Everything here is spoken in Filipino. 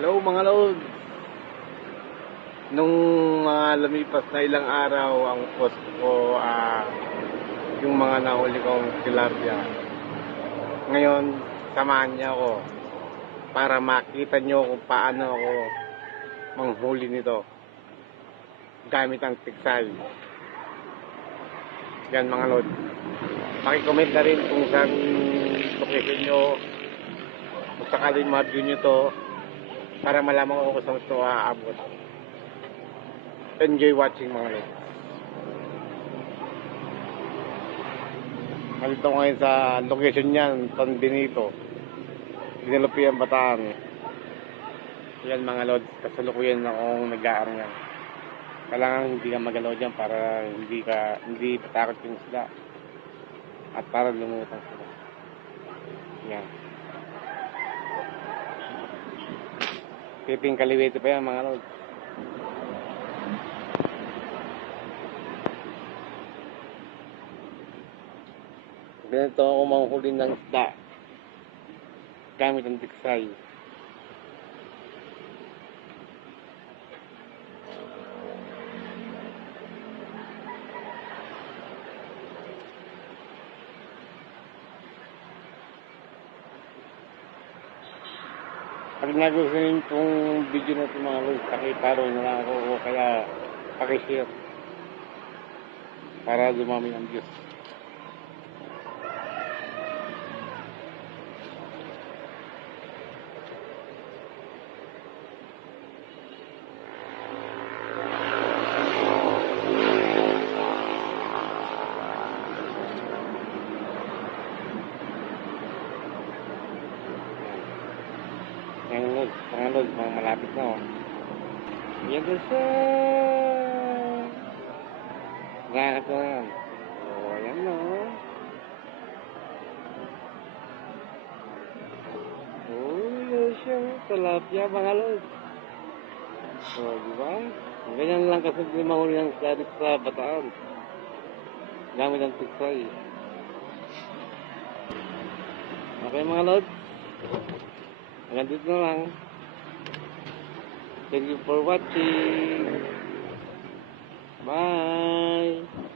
Hello mga lord. Nung mga lumipas na ilang araw ang post ko, yung mga nahuli kong tilapia. Ngayon, samahan niyo ako para makita niyo kung paano ako manghuli nito gamit ang tiksay. Yan mga lord. Paki-comment na rin kung saan location nyo, kung sakaling ma-view nyo to, para malaman ko kung saan ito aabot. Enjoy watching mga lord. Nandito ko ngayon sa location niyan, San Benito, Dinalupian, Bataan. Yan mga lord, kasalukuyan akong nag-aarangan. Kailangan hindi ka magalaw dyan para hindi patakot yung sila at para lumutang sila. Yan. Piping kaliwete pa yan mga lord. Ganito ako manghuli ng isda gamit ang tiksay. Pag nagustuhan itong video na ito mga lord, pakiparo na lang ako o kaya pakishare para dumami ang views. Mga lord, mga malapit na oh. Yan doon siya. Ganap na yan. O, yan na oh. Yan siya. Tilapia mga lord. O, diba? Ganyan lang kasi mahuli ng salit sa Bataan. Gamit ang tiksay. Okay mga lord. Hanggang dito na lang. Thank you for watching. Bye.